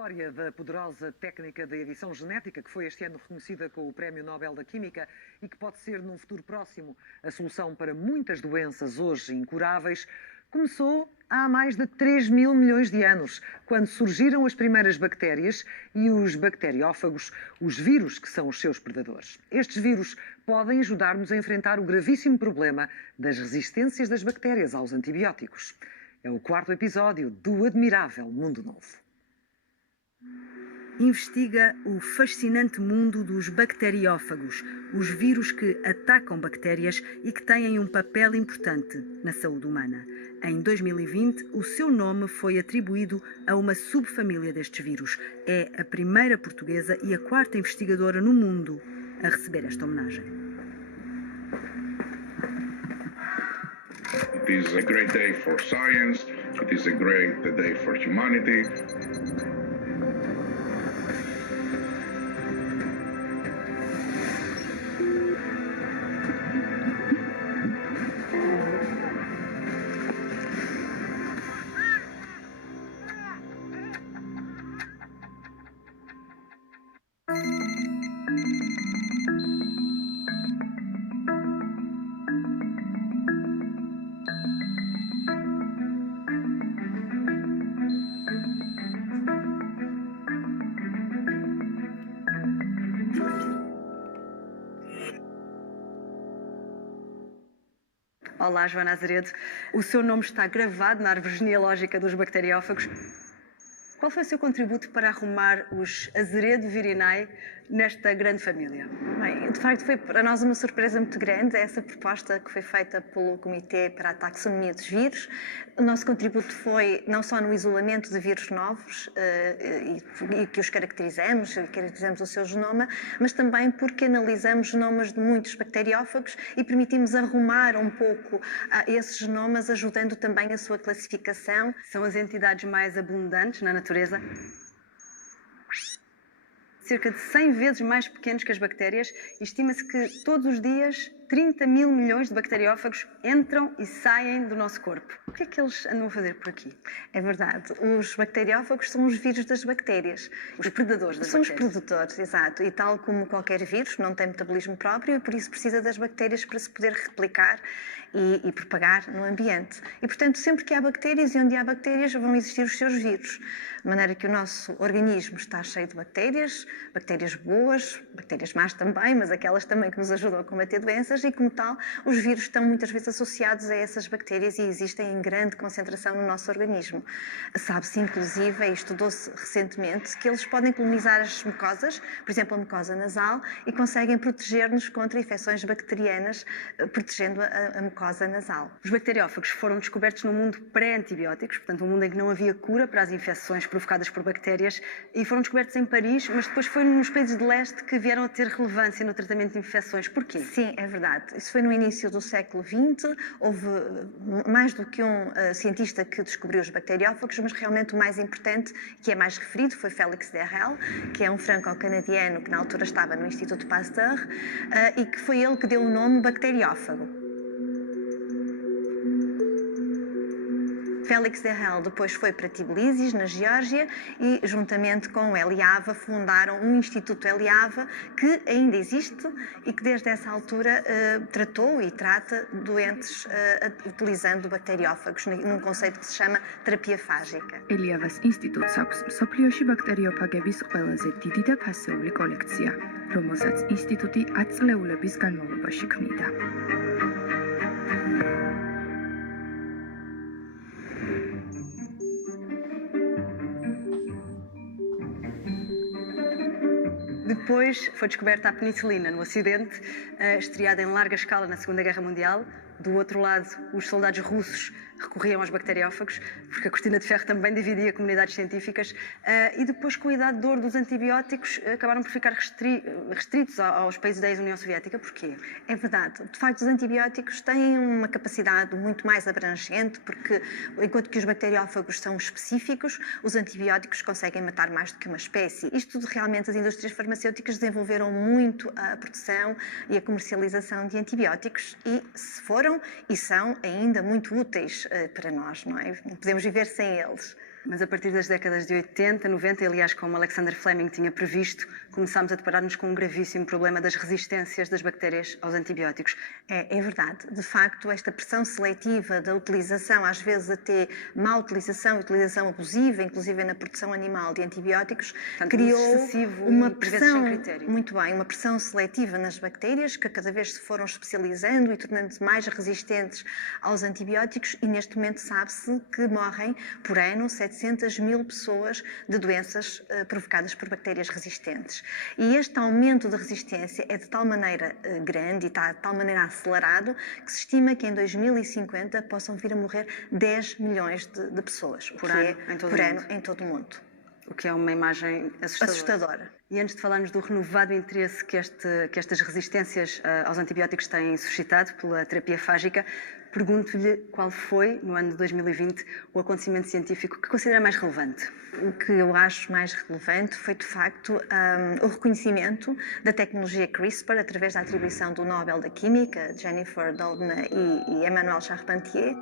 história da poderosa técnica de edição genética, que foi este ano reconhecida com o Prémio Nobel da Química e que pode ser, num futuro próximo, a solução para muitas doenças hoje incuráveis, começou há mais de 3 mil milhões de anos, quando surgiram as primeiras bactérias e os bacteriófagos, os vírus que são os seus predadores. Estes vírus podem ajudar-nos a enfrentar o gravíssimo problema das resistências das bactérias aos antibióticos. É o 4º episódio do admirável Mundo Novo. Investiga o fascinante mundo dos bacteriófagos, os vírus que atacam bactérias e que têm um papel importante na saúde humana. Em 2020, o seu nome foi atribuído a uma subfamília destes vírus. É a primeira portuguesa e a 4ª investigadora no mundo a receber esta homenagem. It is a great day for science. It is a great day for humanity. Olá, Joana Azeredo. O seu nome está gravado na árvore genealógica dos bacteriófagos. Qual foi o seu contributo para arrumar os Azeredo Virinae nesta grande família? Bem, de facto foi para nós uma surpresa muito grande essa proposta que foi feita pelo Comitê para a Taxonomia dos Vírus. O nosso contributo foi não só no isolamento de vírus novos e que os caracterizamos o seu genoma, mas também porque analisamos genomas de muitos bacteriófagos e permitimos arrumar um pouco esses genomas, ajudando também a sua classificação. São as entidades mais abundantes na natureza. Cerca de 100 vezes mais pequenos que as bactérias, estima-se que todos os dias 30 mil milhões de bacteriófagos entram e saem do nosso corpo. O que é que eles andam a fazer por aqui? É verdade. Os bacteriófagos são os vírus das bactérias. Os predadores das bactérias. São os produtores, exato. E tal como qualquer vírus, não tem metabolismo próprio e por isso precisa das bactérias para se poder replicar e propagar no ambiente. E, portanto, sempre que há bactérias e onde há bactérias vão existir os seus vírus. De maneira que o nosso organismo está cheio de bactérias, bactérias boas, bactérias más também, mas aquelas também que nos ajudam a combater doenças e, como tal, os vírus estão muitas vezes associados a essas bactérias e existem em grande concentração no nosso organismo. Sabe-se, inclusive, e estudou-se recentemente, que eles podem colonizar as mucosas, por exemplo, a mucosa nasal, e conseguem proteger-nos contra infecções bacterianas, protegendo a mucosa nasal. Os bacteriófagos foram descobertos no mundo pré-antibióticos, portanto, um mundo em que não havia cura para as infecções provocadas por bactérias, e foram descobertos em Paris, mas depois foi nos países de leste que vieram a ter relevância no tratamento de infecções. Porquê? Sim, é verdade. Isso foi no início do século XX, houve mais do que um cientista que descobriu os bacteriófagos, mas realmente o mais importante, que é mais referido, foi Félix Derrel, que é um franco-canadiano que na altura estava no Instituto Pasteur e que foi ele que deu o nome bacteriófago. Félix Derrel depois foi para Tbilisi, na Geórgia, e juntamente com o Eliava fundaram um Instituto Eliava que ainda existe e que desde essa altura tratou e trata doentes utilizando bacteriófagos num conceito que se chama terapia fágica. ელიავას ინსტიტუტს აქვს მსოფლიოში ბაქტერიოფაგების ყველაზე დიდი და ფასეული კოლექცია, რომელსაც ინსტიტუტი 10 წლეულების განმავლობაში ქმნიდა. Depois foi descoberta a penicilina no Ocidente, estreada em larga escala na Segunda Guerra Mundial. Do outro lado, os soldados russos recorriam aos bacteriófagos, porque a cortina de ferro também dividia comunidades científicas, e depois, com a idade de ouro dos antibióticos, acabaram por ficar restritos aos países da ex-União Soviética. Porquê? É verdade. De facto, os antibióticos têm uma capacidade muito mais abrangente, porque enquanto que os bacteriófagos são específicos, os antibióticos conseguem matar mais do que uma espécie. Isto realmente as indústrias farmacêuticas desenvolveram muito a produção e a comercialização de antibióticos e foram e são ainda muito úteis para nós, não é? Não podemos viver sem eles. Mas a partir das décadas de 80, 90, aliás, como Alexander Fleming tinha previsto, começámos a deparar-nos com um gravíssimo problema das resistências das bactérias aos antibióticos. É verdade. De facto, esta pressão seletiva da utilização, às vezes até má utilização, utilização abusiva, inclusive na produção animal de antibióticos, Portanto, criou uma por vezes pressão, sem critério. muito bem, uma pressão seletiva nas bactérias que cada vez se foram especializando e tornando-se mais resistentes aos antibióticos e neste momento sabe-se que morrem por ano 700.000 pessoas de doenças provocadas por bactérias resistentes. E este aumento de resistência é de tal maneira grande e está de tal maneira acelerado que se estima que em 2050 possam vir a morrer 10 milhões de pessoas Por ano, em todo o mundo. O que é uma imagem assustadora. E antes de falarmos do renovado interesse que estas resistências aos antibióticos têm suscitado pela terapia fágica, pergunto-lhe qual foi, no ano de 2020, o acontecimento científico que considera mais relevante. O que eu acho mais relevante foi, de facto, o reconhecimento da tecnologia CRISPR através da atribuição do Nobel da Química, Jennifer Doudna e Emmanuel Charpentier.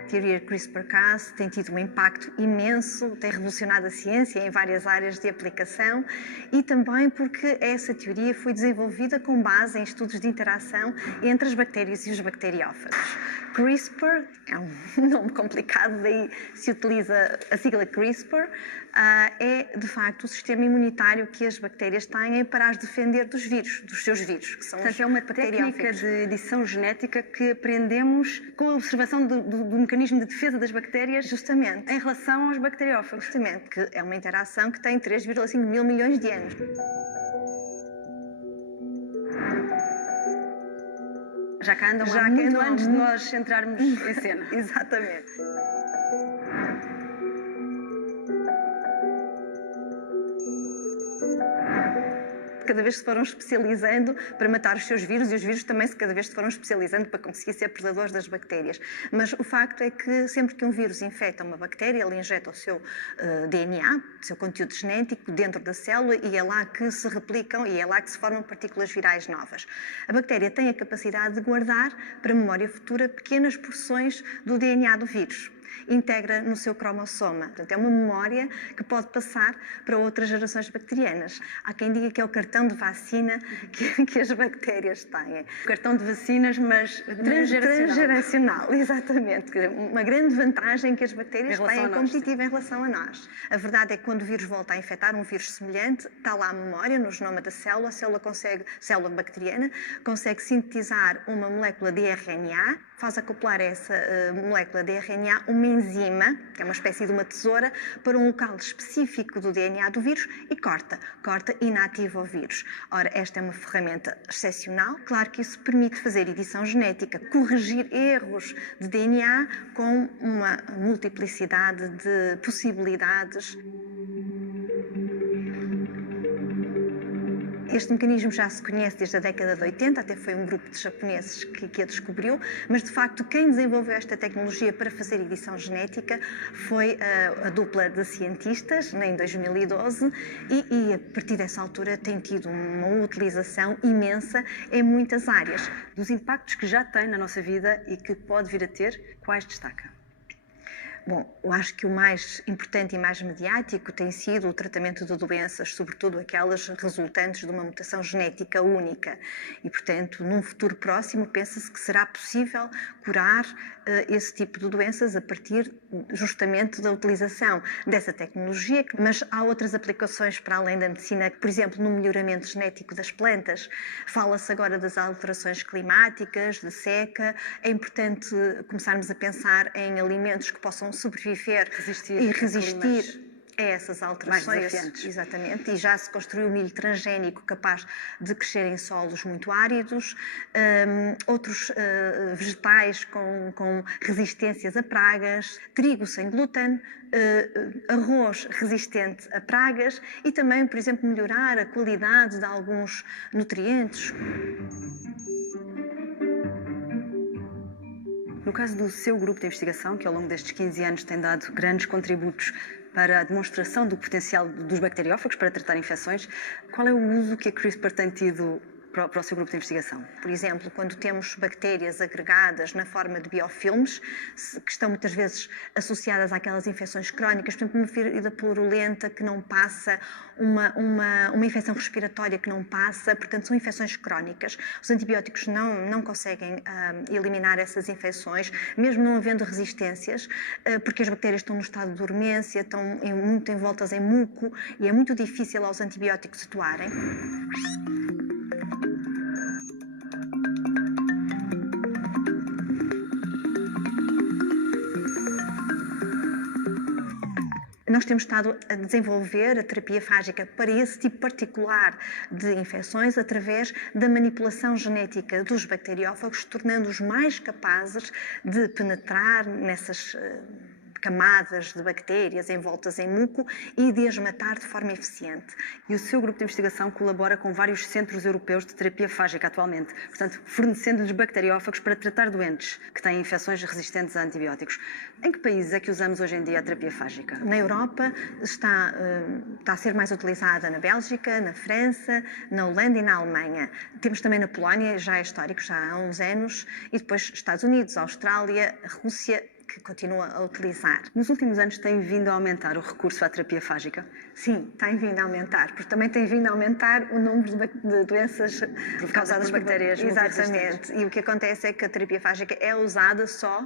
A teoria CRISPR-Cas tem tido um impacto imenso, tem revolucionado a ciência em várias áreas de aplicação e também porque essa teoria foi desenvolvida com base em estudos de interação entre as bactérias e os bacteriófagos. CRISPR é um nome complicado, daí se utiliza a sigla CRISPR, é de facto o sistema imunitário que as bactérias têm para as defender dos vírus, dos seus vírus, que são Portanto, é uma técnica de edição genética que aprendemos com a observação do mecanismo de defesa das bactérias justamente em relação aos bacteriófagos. Justamente, que é uma interação que tem 3,5 mil milhões de anos. Já cá andam há muito antes de nós entrarmos em cena. Exatamente. Cada vez se foram especializando para matar os seus vírus e os vírus também cada vez se foram especializando para conseguir ser predadores das bactérias. Mas o facto é que sempre que um vírus infecta uma bactéria, ele injeta o seu DNA, o seu conteúdo genético dentro da célula e é lá que se replicam e é lá que se formam partículas virais novas. A bactéria tem a capacidade de guardar para memória futura pequenas porções do DNA do vírus. Integra no seu cromossoma. Portanto, é uma memória que pode passar para outras gerações bacterianas. Há quem diga que é o cartão de vacina que as bactérias têm. O cartão de vacinas, mas transgeracional, exatamente. Uma grande vantagem que as bactérias têm competitiva em relação a nós. A verdade é que quando o vírus volta a infectar um vírus semelhante, está lá a memória no genoma da célula, célula bacteriana, consegue sintetizar uma molécula de RNA, faz acoplar essa molécula de RNA uma enzima, que é uma espécie de uma tesoura, para um local específico do DNA do vírus e corta e inativa o vírus. Ora, esta é uma ferramenta excepcional. Claro que isso permite fazer edição genética, corrigir erros de DNA com uma multiplicidade de possibilidades. Este mecanismo já se conhece desde a década de 80, até foi um grupo de japoneses que a descobriu, mas de facto quem desenvolveu esta tecnologia para fazer edição genética foi a dupla de cientistas, em 2012, e a partir dessa altura tem tido uma utilização imensa em muitas áreas. Dos impactos que já tem na nossa vida e que pode vir a ter, quais destaca? Bom, eu acho que o mais importante e mais mediático tem sido o tratamento de doenças, sobretudo aquelas resultantes de uma mutação genética única. E, portanto, num futuro próximo, pensa-se que será possível curar esse tipo de doenças a partir justamente da utilização dessa tecnologia. Mas há outras aplicações para além da medicina, por exemplo, no melhoramento genético das plantas. Fala-se agora das alterações climáticas, de seca. É importante começarmos a pensar em alimentos que possam sobreviver e resistir a essas alterações. Exatamente. E já se construiu milho transgénico capaz de crescer em solos muito áridos, outros vegetais com resistências a pragas, trigo sem glúten, arroz resistente a pragas e também, por exemplo, melhorar a qualidade de alguns nutrientes. No caso do seu grupo de investigação, que ao longo destes 15 anos tem dado grandes contributos para a demonstração do potencial dos bacteriófagos para tratar infecções. Qual é o uso que a CRISPR tem tido para o seu grupo de investigação? Por exemplo, quando temos bactérias agregadas na forma de biofilmes, que estão muitas vezes associadas àquelas infecções crónicas, por exemplo, uma ferida purulenta que não passa, uma infecção respiratória que não passa, portanto, são infecções crónicas. Os antibióticos não conseguem eliminar essas infecções, mesmo não havendo resistências, porque as bactérias estão no estado de dormência, estão muito envoltas em muco e é muito difícil aos antibióticos atuarem. Nós temos estado a desenvolver a terapia fágica para esse tipo particular de infecções através da manipulação genética dos bacteriófagos, tornando-os mais capazes de penetrar nessas camadas de bactérias envoltas em muco e de as matar de forma eficiente. E o seu grupo de investigação colabora com vários centros europeus de terapia fágica atualmente, portanto, fornecendo-lhes bacteriófagos para tratar doentes que têm infecções resistentes a antibióticos. Em que países é que usamos hoje em dia a terapia fágica? Na Europa está a ser mais utilizada na Bélgica, na França, na Holanda e na Alemanha. Temos também na Polónia, já é histórico, já há uns anos, e depois Estados Unidos, Austrália, Rússia, que continua a utilizar. Nos últimos anos tem vindo a aumentar o recurso à terapia fágica? Sim, tem vindo a aumentar, porque também tem vindo a aumentar o número de doenças causadas por bactérias. Exatamente. E o que acontece é que a terapia fágica é usada só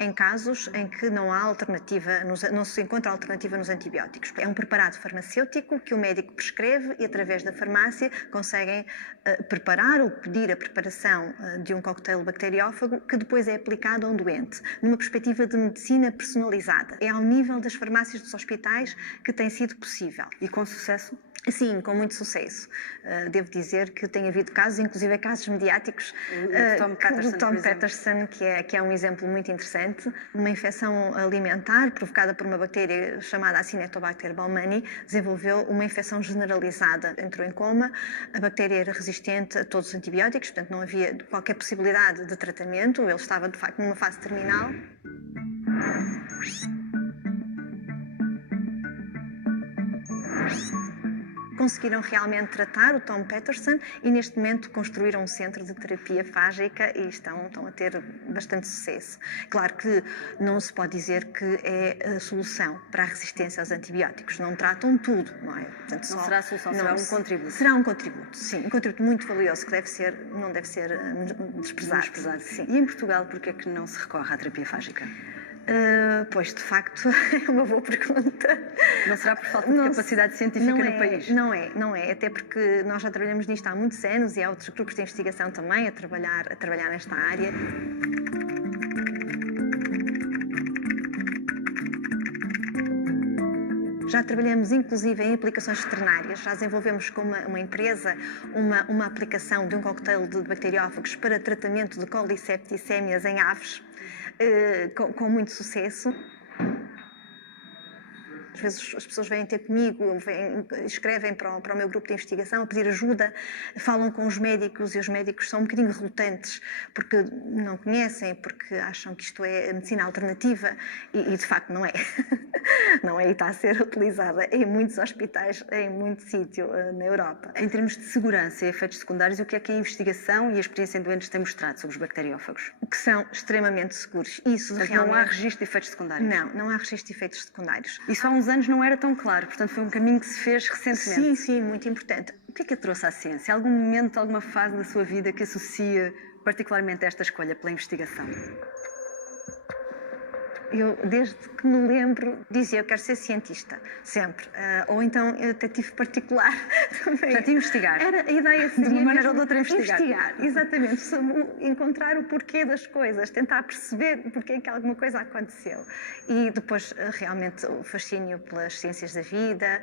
em casos em que não há alternativa, não se encontra alternativa nos antibióticos. É um preparado farmacêutico que o médico prescreve e através da farmácia conseguem preparar ou pedir a preparação de um coquetel bacteriófago que depois é aplicado a um doente, numa perspectiva de medicina personalizada. É ao nível das farmácias dos hospitais que tem sido possível. E com sucesso? Sim, com muito sucesso. Devo dizer que tem havido casos, inclusive casos mediáticos, do Tom Peterson, que é um exemplo muito interessante. Uma infecção alimentar provocada por uma bactéria chamada Acinetobacter baumannii desenvolveu uma infecção generalizada. Entrou em coma, a bactéria era resistente a todos os antibióticos, portanto não havia qualquer possibilidade de tratamento, ele estava de facto numa fase terminal. Conseguiram realmente tratar o Tom Peterson e neste momento construíram um centro de terapia fágica e estão a ter bastante sucesso. Claro que não se pode dizer que é a solução para a resistência aos antibióticos, não tratam tudo, não é? Portanto, não será a solução, será um contributo. Será um contributo, sim, um contributo muito valioso que não deve ser desprezado. Sim. E em Portugal, por que é que não se recorre à terapia fágica? Pois, de facto, é uma boa pergunta. Não será por falta de capacidade científica no país? Não é. Até porque nós já trabalhamos nisto há muitos anos e há outros grupos de investigação também a trabalhar nesta área. Já trabalhamos inclusive em aplicações veterinárias, já desenvolvemos com uma empresa uma aplicação de um coquetel de bacteriófagos para tratamento de colicépticémias em aves, com muito sucesso. Às vezes as pessoas vêm ter comigo, escrevem para o meu grupo de investigação a pedir ajuda, falam com os médicos e os médicos são um bocadinho relutantes porque não conhecem, porque acham que isto é medicina alternativa e de facto não é. Não é, e está a ser utilizada em muitos hospitais, em muito sítio na Europa. Em termos de segurança e efeitos secundários, o que é que a investigação e a experiência em doentes têm mostrado sobre os bacteriófagos? Que são extremamente seguros. Isso realmente... Não há registro de efeitos secundários? Não há registro de efeitos secundários. Isso há uns anos não era tão claro, portanto foi um caminho que se fez recentemente. Sim, muito importante. O que é que a trouxe à ciência? Algum momento, alguma fase da sua vida que associa particularmente a esta escolha pela investigação? Eu, desde que me lembro, dizia eu quero ser cientista, sempre. Ou então eu até tive particular também. Portanto, investigar. A ideia seria de uma maneira ou de outra investigar. Exatamente. Encontrar o porquê das coisas, tentar perceber porquê que alguma coisa aconteceu. E depois, realmente, o fascínio pelas ciências da vida.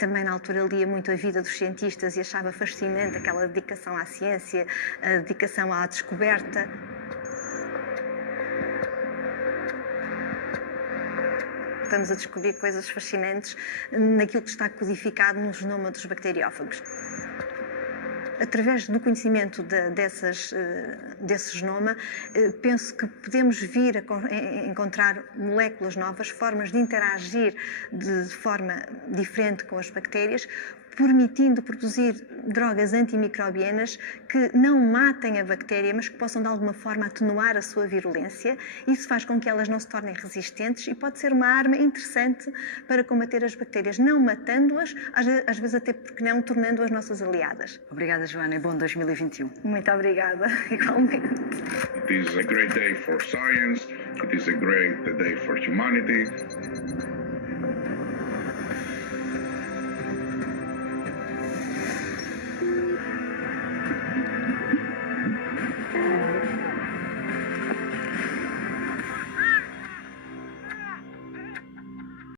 Também, na altura, lia muito a vida dos cientistas e achava fascinante aquela dedicação à ciência, a dedicação à descoberta. Estamos a descobrir coisas fascinantes naquilo que está codificado no genoma dos bacteriófagos. através do conhecimento desse genoma, penso que podemos vir a encontrar moléculas novas, formas de interagir de forma diferente com as bactérias, permitindo produzir drogas antimicrobianas que não matem a bactéria, mas que possam de alguma forma atenuar a sua virulência. Isso faz com que elas não se tornem resistentes e pode ser uma arma interessante para combater as bactérias, não matando-as, às vezes até porque não, tornando-as nossas aliadas. Obrigada, Joana, e bom 2021. Muito obrigada, igualmente. It is a great day for science. It is a great day for humanity.